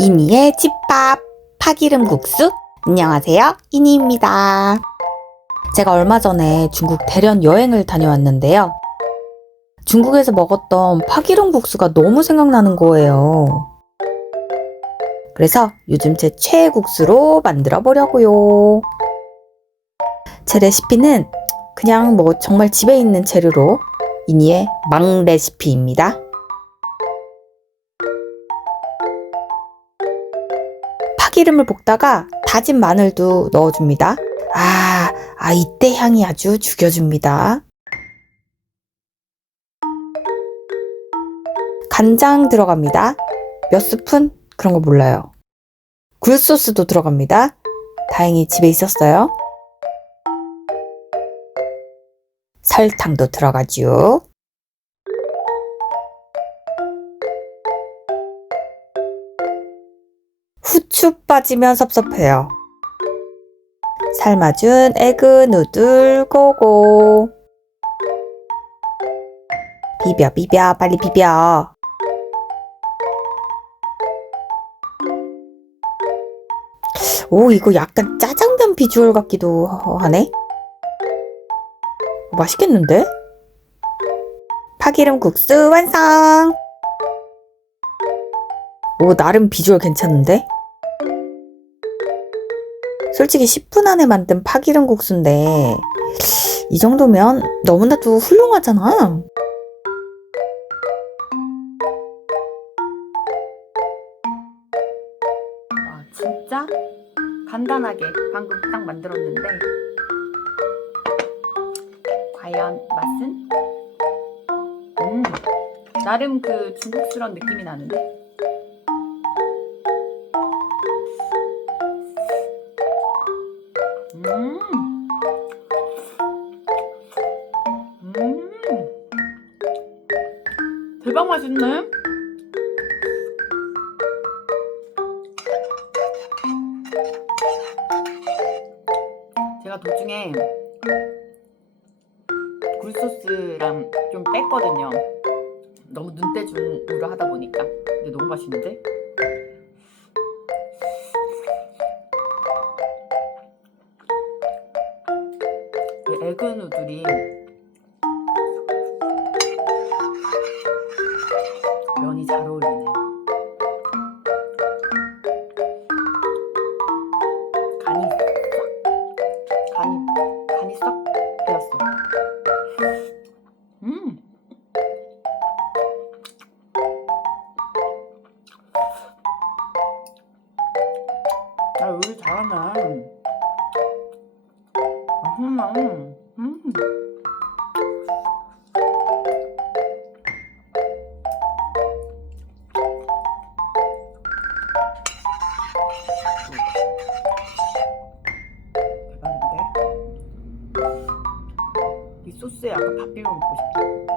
이니의 집밥 파기름 국수. 안녕하세요 이니입니다. 제가 얼마 전에 중국 대련 여행을 다녀왔는데요. 중국에서 먹었던 파기름 국수가 너무 생각나는 거예요. 그래서 요즘 제 최애 국수로 만들어 보려고요. 제 레시피는 그냥 뭐 정말 집에 있는 재료로 이니의 망 레시피입니다 파기름을 볶다가 다진 마늘도 넣어줍니다. 아, 아, 이때 향이 아주 죽여줍니다. 간장 들어갑니다. 몇 스푼? 그런 거 몰라요. 굴소스도 들어갑니다. 다행히 집에 있었어요. 설탕도 들어가죠. 후추 빠지면 섭섭해요. 삶아준 에그 누들 고고. 비벼 비벼 빨리 비벼. 오 이거 약간 짜장면 비주얼 같기도 하네. 맛있겠는데? 파기름 국수 완성! 오, 나름 비주얼 괜찮은데? 솔직히 10분 안에 만든 파기름 국수인데, 이 정도면 너무나도 훌륭하잖아. 아, 진짜 간단하게 방금 딱 만들었는데 과연 맛은? 음, 나름 그 중국스러운 느낌이 나는데 대박 맛있네. 제가 도중에 굴소스랑 좀 뺐거든요. 너무 눈대중으로 하다 보니까. 근데 너무 맛있는데? 이 에그 누들이 면이 잘 어울리네. 간이 싹 간이 간이 싹 배었어. 음. 나 요리 잘하네. 맛있네. 음. 소스에 약간 밥 비벼 먹고 싶다.